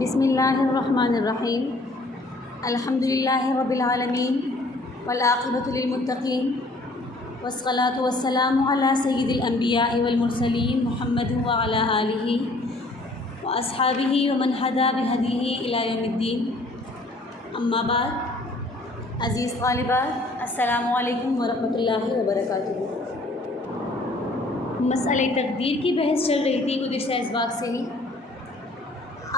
بسم اللہ الرحمن الرحیم الحمد للہ رب العالمین والعاقبۃ للمتقین والصلاۃ والسلام علی سید الانبیاء والمرسلین محمد وعلی آلہ واصحابہ ومن ہدی بہدیہ الی یوم الدین، اما بعد۔ عزیز طالبات، السلام علیکم ورحمۃ اللہ وبرکاتہ۔ مسئلہ تقدیر کی بحث چل رہی تھی گزشتہ اسباق سے ہی۔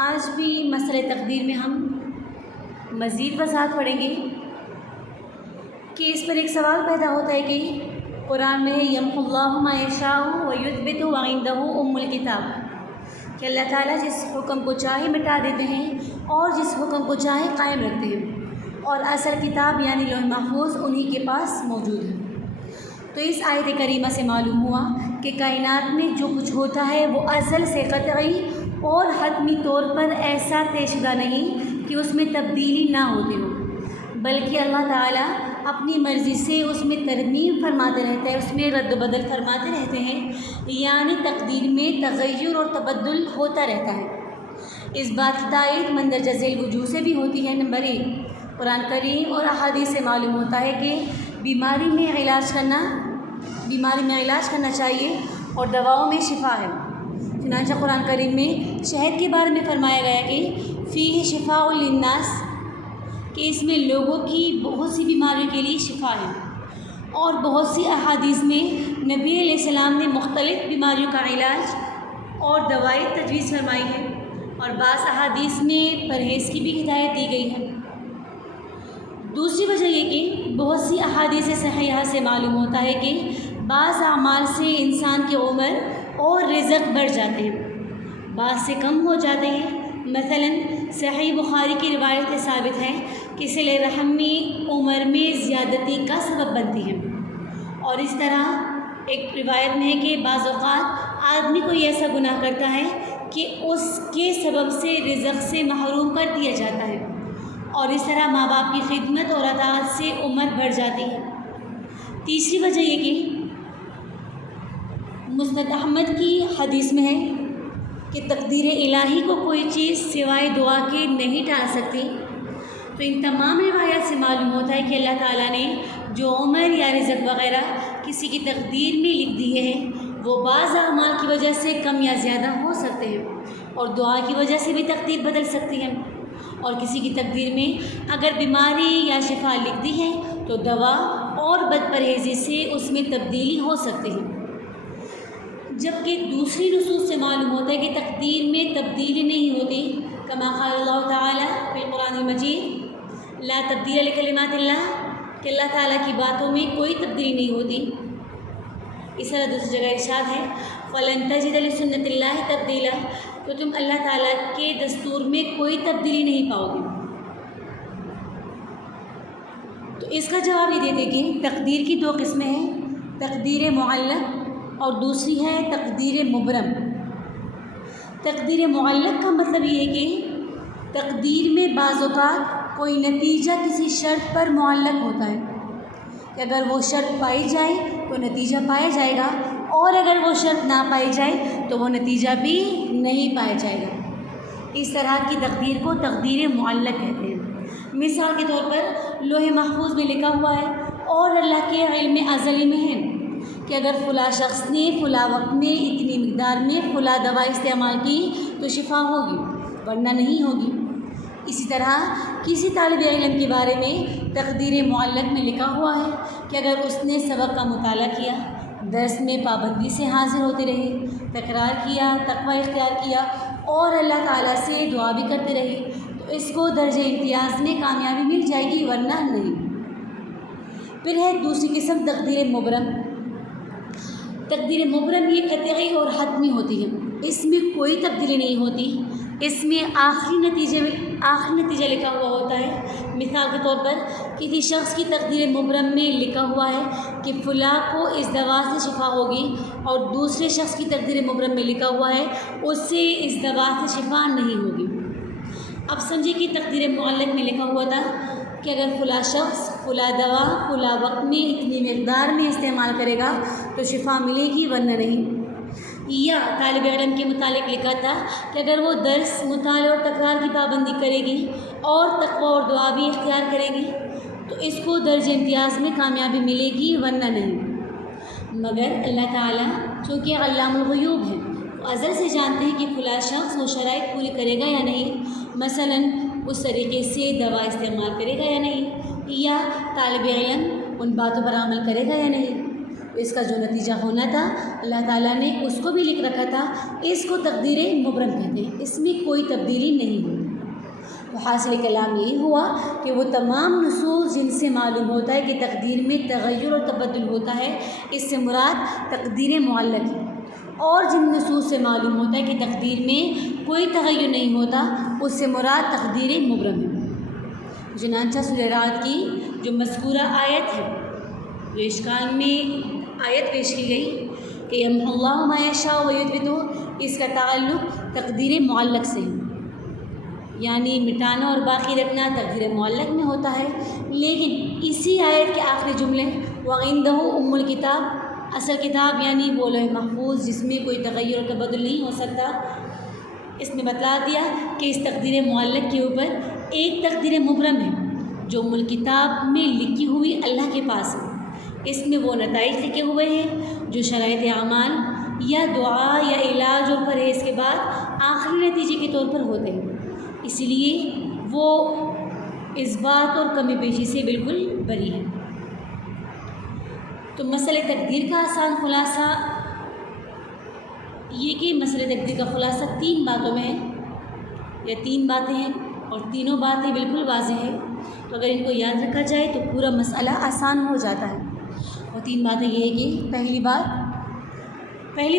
آج بھی مسئلہ تقدیر میں ہم مزید وضاحت پڑھیں گے کہ اس پر ایک سوال پیدا ہوتا ہے کہ قرآن میں یمحو اللہ ما یشاء ویثبت وعندہ ام الکتاب، کہ اللہ تعالیٰ جس حکم کو چاہے مٹا دیتے ہیں اور جس حکم کو چاہے قائم رکھتے ہیں، اور اصل کتاب یعنی لوح محفوظ انہی کے پاس موجود ہے۔ تو اس آیت کریمہ سے معلوم ہوا کہ کائنات میں جو کچھ ہوتا ہے وہ ازل سے قطعی اور حتمی طور پر ایسا طے شدہ نہیں کہ اس میں تبدیلی نہ ہوتی ہو، بلکہ اللہ تعالیٰ اپنی مرضی سے اس میں ترمیم فرماتے رہتے ہیں، اس میں رد و بدل فرماتے رہتے ہیں، یعنی تقدیر میں تغیر اور تبدل ہوتا رہتا ہے۔ اس بات کی تائید مندرجہ ذیل وجوہ سے بھی ہوتی ہے۔ نمبر 1، قرآن کریم اور احادیث سے معلوم ہوتا ہے کہ بیماری میں علاج کرنا چاہیے اور دواؤں میں شفا ہے۔ چنانچہ قرآن کریم میں شہد کے بارے میں فرمایا گیا کہ فیہ شفاء للناس، کہ اس میں لوگوں کی بہت سی بیماریوں کے لیے شفا ہے۔ اور بہت سی احادیث میں نبی علیہ السلام نے مختلف بیماریوں کا علاج اور دوائی تجویز فرمائی ہے، اور بعض احادیث میں پرہیز کی بھی ہدایت دی گئی ہے۔ دوسری وجہ یہ کہ بہت سی احادیث صحیحہ سے معلوم ہوتا ہے کہ بعض اعمال سے انسان کی عمر اور رزق بڑھ جاتے ہیں، بعض سے کم ہو جاتے ہیں۔ مثلا صحیح بخاری کی روایت سے ثابت ہے کہ صلہ رحم میں عمر میں زیادتی کا سبب بنتی ہے، اور اس طرح ایک روایت میں ہے کہ بعض اوقات آدمی کوئی ایسا گناہ کرتا ہے کہ اس کے سبب سے رزق سے محروم کر دیا جاتا ہے، اور اس طرح ماں باپ کی خدمت اور اطاعت سے عمر بڑھ جاتی ہے۔ تیسری وجہ یہ کہ مسند احمد کی حدیث میں ہے کہ تقدیر الہی کو کوئی چیز سوائے دعا کے نہیں ٹال سکتی۔ تو ان تمام روایات سے معلوم ہوتا ہے کہ اللہ تعالیٰ نے جو عمر یا رزق وغیرہ کسی کی تقدیر میں لکھ دیے ہیں وہ بعض اعمال کی وجہ سے کم یا زیادہ ہو سکتے ہیں، اور دعا کی وجہ سے بھی تقدیر بدل سکتی ہے۔ اور کسی کی تقدیر میں اگر بیماری یا شفا لکھ دی ہے تو دوا اور بد پرہیزی سے اس میں تبدیلی ہو سکتی ہے، جبکہ دوسری نصوص سے معلوم ہوتا ہے کہ تقدیر میں تبدیلی نہیں ہوتی، کما قال اللہ تعالیٰ فی القرآن المجید لا تبدیل لکلمات اللہ، کہ اللہ تعالیٰ کی باتوں میں کوئی تبدیلی نہیں ہوتی۔ اس طرح دوسری جگہ ارشاد ہے فَلَن تَجِدَ لِسُنَّتِ اللَّهِ تَبْدِيلًا، تو تم اللہ تعالیٰ کے دستور میں کوئی تبدیلی نہیں پاؤ گے۔ تو اس کا جواب یہ دیتے کہ تقدیر کی دو قسمیں ہیں، تقدیر معلق اور دوسری ہے تقدیر مبرم۔ تقدیر معلق کا مطلب یہ ہے کہ تقدیر میں بعض اوقات کوئی نتیجہ کسی شرط پر معلق ہوتا ہے، کہ اگر وہ شرط پائی جائے تو نتیجہ پایا جائے گا، اور اگر وہ شرط نہ پائی جائے تو وہ نتیجہ بھی نہیں پایا جائے گا۔ اس طرح کی تقدیر کو تقدیر معلق کہتے ہیں۔ مثال کے طور پر لوح محفوظ میں لکھا ہوا ہے اور اللہ کے علم ازلی میں ہے کہ اگر فلاں شخص نے فلاں وقت میں اتنی مقدار میں فلاں دوا استعمال کی تو شفا ہوگی، ورنہ نہیں ہوگی۔ اسی طرح کسی طالب علم کے بارے میں تقدیر معلق میں لکھا ہوا ہے کہ اگر اس نے سبق کا مطالعہ کیا، درس میں پابندی سے حاضر ہوتے رہے، تکرار کیا، تقوی اختیار کیا اور اللہ تعالیٰ سے دعا بھی کرتے رہے، تو اس کو درجہ امتیاز میں کامیابی مل جائے گی، ورنہ نہیں۔ پھر ہے دوسری قسم تقدیر مبرم۔ تقدیر مبرم یہ قطعی اور حتمی ہوتی ہے، اس میں کوئی تبدیلی نہیں ہوتی، اس میں آخری نتیجہ لکھا ہوا ہوتا ہے۔ مثال کے طور پر کسی شخص کی تقدیر مبرم میں لکھا ہوا ہے کہ فلاں کو اس دوا سے شفا ہوگی، اور دوسرے شخص کی تقدیر مبرم میں لکھا ہوا ہے اس سے اس دوا سے شفا نہیں ہوگی۔ اب سمجھے کہ تقدیر معلق میں لکھا ہوا تھا کہ اگر فلاں شخص فلاں دوا فلاں وقت میں اتنی مقدار میں استعمال کرے گا تو شفا ملے گی، ورنہ نہیں۔ یا طالب علم کے متعلق لکھا تھا کہ اگر وہ درس، مطالعہ اور تکرار کی کی پابندی کرے گی اور تقوی اور دعا بھی اختیار کرے گی تو اس کو درجہ امتیاز میں کامیابی ملے گی، ورنہ نہیں۔ مگر اللہ تعالیٰ چونکہ علام الغیوب ہے، ازل سے جانتے ہیں کہ فلاں شخص وہ شرائط پوری کرے گا یا نہیں، مثلاً اس طریقے سے دوا استعمال کرے گا یا نہیں، یا طالب علم ان باتوں پر عمل کرے گا یا نہیں۔ اس کا جو نتیجہ ہونا تھا اللہ تعالیٰ نے اس کو بھی لکھ رکھا تھا، اس کو تقدیر مبرم کہتے ہیں، اس میں کوئی تبدیلی نہیں ہوئی۔ تو حاصل کلام یہی ہوا کہ وہ تمام نصوص جن سے معلوم ہوتا ہے کہ تقدیر میں تغیر اور تبدل ہوتا ہے، اس سے مراد تقدیر معلق ہے، اور جن نصوص سے معلوم ہوتا ہے کہ تقدیر میں کوئی تغیر نہیں ہوتا، اس سے مراد تقدیر مبرم ہے۔ چنانچہ سورہ رعد کی جو مذکورہ آیت ہے، جو اشکال میں آیت پیش کی گئی کہ یمحو اللہ ما یشاء ویثبت، اس کا تعلق تقدیر معلق سے ہے، یعنی مٹانا اور باقی رکھنا تقدیر معلق میں ہوتا ہے۔ لیکن اسی آیت کے آخری جملے وَعِندَهُ ام الکتاب، اصل کتاب یعنی وہ لوح محفوظ جس میں کوئی تغیر و تبدل نہیں ہو سکتا، اس نے بتلا دیا کہ اس تقدیر معلق کے اوپر ایک تقدیر مبرم ہے جو ام الکتاب میں لکھی ہوئی اللہ کے پاس ہے۔ اس میں وہ نتائج لکھے ہوئے ہیں جو شرائط اعمال یا دعا یا علاج اور پرہیز کے بعد آخری نتیجے کے طور پر ہوتے ہیں، اس لیے وہ اس بات اور کمی بیشی سے بالکل بری ہے۔ تو مسئلہ تقدیر کا آسان خلاصہ یہ کہ مسئلہ تقدیر کا خلاصہ 3 باتوں میں ہے، یا 3 باتیں ہیں اور تینوں باتیں بالکل واضح ہیں، تو اگر ان کو یاد رکھا جائے تو پورا مسئلہ آسان ہو جاتا ہے۔ اور 3 باتیں یہ ہے کہ پہلی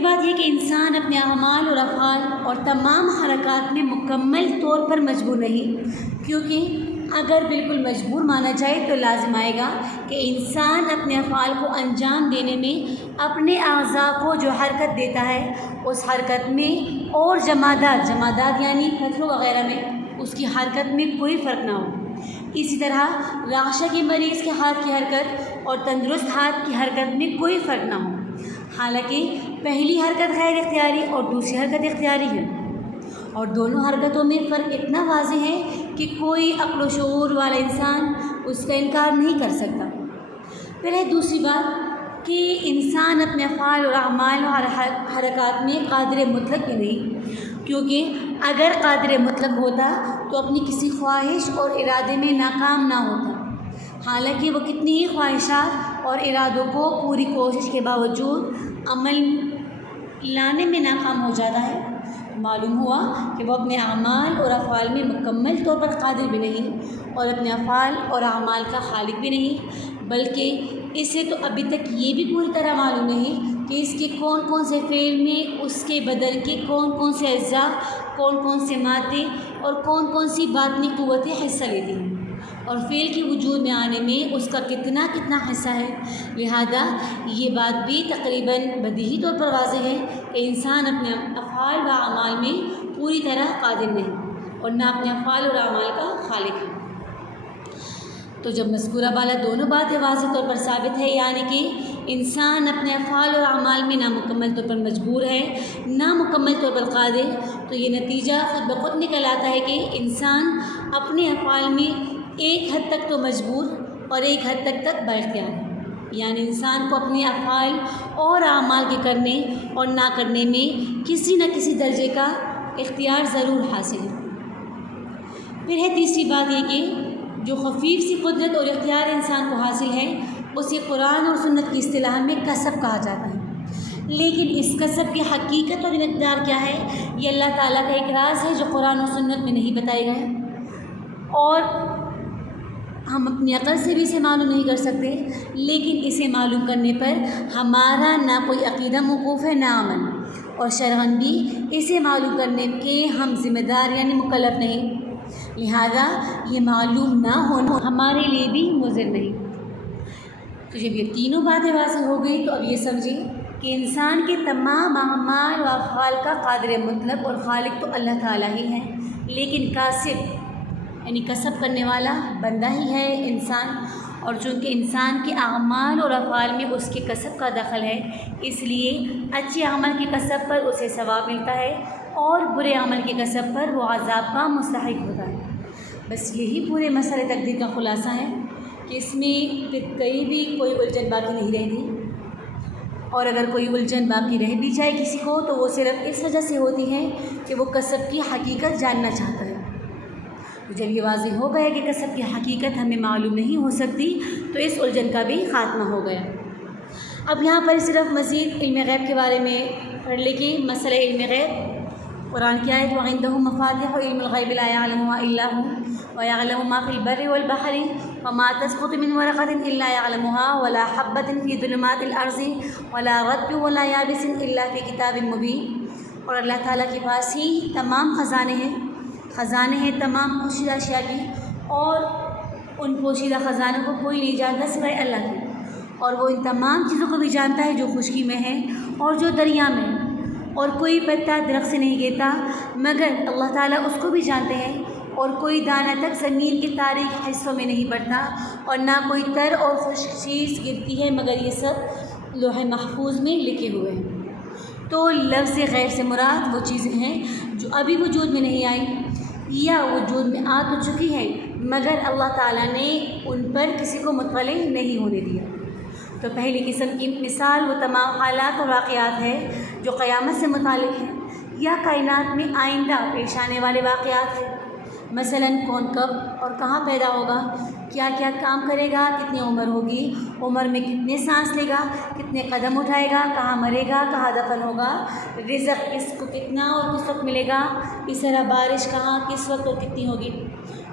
بات یہ کہ انسان اپنے اعمال اور افعال اور تمام حرکات میں مکمل طور پر مجبور نہیں، کیونکہ اگر بالکل مجبور مانا جائے تو لازم آئے گا کہ انسان اپنے افعال کو انجام دینے میں اپنے اعضاء کو جو حرکت دیتا ہے اس حرکت میں اور جمادات یعنی پتھروں وغیرہ میں اس کی حرکت میں کوئی فرق نہ ہو۔ اسی طرح راشا کے مریض کے ہاتھ کی حرکت اور تندرست ہاتھ کی حرکت میں کوئی فرق نہ ہو، حالانکہ پہلی حرکت غیر اختیاری اور دوسری حرکت اختیاری ہے، اور دونوں حرکتوں میں فرق اتنا واضح ہے کہ کوئی عقل و شعور والا انسان اس کا انکار نہیں کر سکتا۔ پھر ہے دوسری بات کہ انسان اپنے افعال اور اعمال اور حرکات میں قادر مطلق بھی نہیں، کیونکہ اگر قادر مطلق ہوتا تو اپنی کسی خواہش اور ارادے میں ناکام نہ ہوتا، حالانکہ وہ کتنی ہی خواہشات اور ارادوں کو پوری کوشش کے باوجود عمل لانے میں ناکام ہو جاتا ہے۔ معلوم ہوا کہ وہ اپنے اعمال اور افعال میں مکمل طور پر قادر بھی نہیں، اور اپنے افعال اور اعمال کا خالق بھی نہیں، بلکہ اسے تو ابھی تک یہ بھی پوری طرح معلوم نہیں کہ اس کے کون کون سے فعل میں اس کے بدن کے کون کون سے اجزاء، کون کون سے مادے اور کون کون سی باطنی قوتیں حصہ لیتی ہیں، اور فعل کے وجود میں آنے میں اس کا کتنا حصہ ہے۔ لہذا یہ بات بھی تقریباً بدیہی طور پر واضح ہے کہ انسان اپنے افعال و اعمال میں پوری طرح قادر نہیں، اور نہ اپنے افعال اور اعمال کا خالق ہے۔ تو جب مذکورہ بالا دونوں باتیں واضح طور پر ثابت ہے، یعنی کہ انسان اپنے افعال اور اعمال میں نامکمل طور پر مجبور ہے، نامکمل طور پر قادر، تو یہ نتیجہ خود بخود نکل آتا ہے کہ انسان اپنے افعال میں ایک حد تک تو مجبور اور ایک حد تک با اختیار ہے، یعنی انسان کو اپنے افعال اور اعمال کے کرنے اور نہ کرنے میں کسی نہ کسی درجے کا اختیار ضرور حاصل ہے۔ پھر ہے تیسری بات یہ کہ جو خفیف سی قدرت اور اختیار انسان کو حاصل ہے اسے قرآن اور سنت کی اصطلاح میں کسب کہا جاتا ہے، لیکن اس کسب کی حقیقت اور مقدار کیا ہے یہ اللہ تعالیٰ کا ایک راز ہے جو قرآن و سنت میں نہیں بتائے گئے، اور ہم اپنی عقل سے بھی اسے معلوم نہیں کر سکتے، لیکن اسے معلوم کرنے پر ہمارا نہ کوئی عقیدہ موقوف ہے نہ عمل، اور شرعاً بھی اسے معلوم کرنے کے ہم ذمہ دار یعنی مکلف نہیں، لہذا یہ معلوم نہ ہونا ہمارے لیے بھی مضر نہیں۔ تو جب یہ تینوں باتیں واضح ہو گئی تو اب یہ سمجھیں کہ انسان کے تمام اعمال و افعال کا قادر مطلق اور خالق تو اللہ تعالیٰ ہی ہے، لیکن کاسب یعنی کسب کرنے والا بندہ ہی ہے انسان، اور چونکہ انسان کے اعمال اور افعال میں اس کے کسب کا دخل ہے، اس لیے اچھے عمل کے کسب پر اسے ثواب ملتا ہے، اور برے عمل کے کسب پر وہ عذاب کا مستحق ہوتا ہے۔ بس یہی پورے مسئلہ تقدیر کا خلاصہ ہے کہ اس میں کہیں بھی کوئی الجھن باقی نہیں رہتی، اور اگر کوئی الجھن باقی رہ بھی جائے کسی کو تو وہ صرف اس وجہ سے ہوتی ہے کہ وہ کسب کی حقیقت جاننا چاہتا ہے۔ تو جب یہ واضح ہو گیا کہ کسب کی حقیقت ہمیں معلوم نہیں ہو سکتی تو اس الجھن کا بھی خاتمہ ہو گیا۔ اب یہاں پر صرف مزید علم غیب کے بارے میں پڑھ لے کہ مسئلہ علم غیب قرآن کی آیت وَعِندَهُ مَفَاتِحُ عِلْمِ الْغَيْبِ لَا يَعْلَمُهَا إِلَّا هُوَ وَيَعْلَمُ مَا فِي الْبَرِّ وَالْبَحْرِ وَمَا تَسْقُطُ مِنْ وَرَقَةٍ إِلَّا يَعْلَمُهَا وَلَا حَبَّةٍ فِي ظُلُمَاتِ الْأَرْضِ وَلَا رَطْبٍ وَلَا يَابِسٍ إِلَّا فِي كِتَابٍ مُبِينٍ۔ اور اللہ تعالیٰ کے پاس ہی تمام خزانے ہیں تمام پوشیدہ اشیاء کی، اور ان پوشیدہ خزانوں کو کوئی نہیں جانتا سوائے اللہ کے، اور وہ ان تمام چیزوں کو بھی جانتا ہے جو خشکی میں ہے اور جو دریا میں ہے، اور کوئی پتا درخت سے نہیں گرتا مگر اللہ تعالیٰ اس کو بھی جانتے ہیں، اور کوئی دانہ تک زمین کے تاریک حصوں میں نہیں پڑتا، اور نہ کوئی تر اور خشک چیز گرتی ہے مگر یہ سب لوح محفوظ میں لکھے ہوئے ہیں۔ تو لفظ غیب سے مراد وہ چیزیں ہیں جو ابھی وجود میں نہیں آئی یا وجود میں آ تو چکی ہے مگر اللہ تعالیٰ نے ان پر کسی کو مطلع نہیں ہونے دیا۔ تو پہلی قسم کی مثال وہ تمام حالات اور واقعات ہے جو قیامت سے متعلق ہیں یا کائنات میں آئندہ پیش آنے والے واقعات ہیں، مثلاً کون کب اور کہاں پیدا ہوگا، کیا کیا کام کرے گا، کتنی عمر ہوگی، عمر میں کتنے سانس لے گا، کتنے قدم اٹھائے گا، کہاں مرے گا، کہاں دفن ہوگا، رزق کس کو کتنا اور کس وقت ملے گا، اس طرح بارش کہاں کس وقت اور کتنی ہوگی۔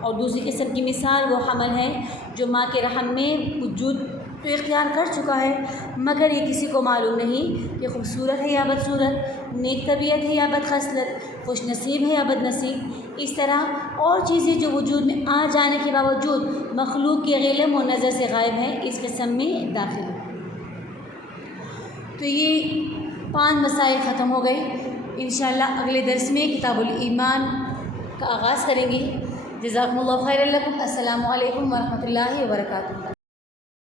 اور دوسری قسم کی مثال وہ حمل ہے جو ماں کے رحم میں وجود تو اختیار کر چکا ہے مگر یہ کسی کو معلوم نہیں کہ خوبصورت ہے یا بدصورت، نیک طبیعت ہے یا بد خصلت، خوش نصیب ہے یا بد نصیب، اس طرح اور چیزیں جو وجود میں آ جانے کے باوجود مخلوق کے علم و نظر سے غائب ہیں اس قسم میں داخل ہے۔ تو یہ 5 مسائل ختم ہو گئے۔ انشاءاللہ اگلے درس میں کتاب الایمان کا آغاز کریں گے۔ جزاکم اللہ خیر لکم۔ السلام علیکم ورحمۃ اللہ وبرکاتہ۔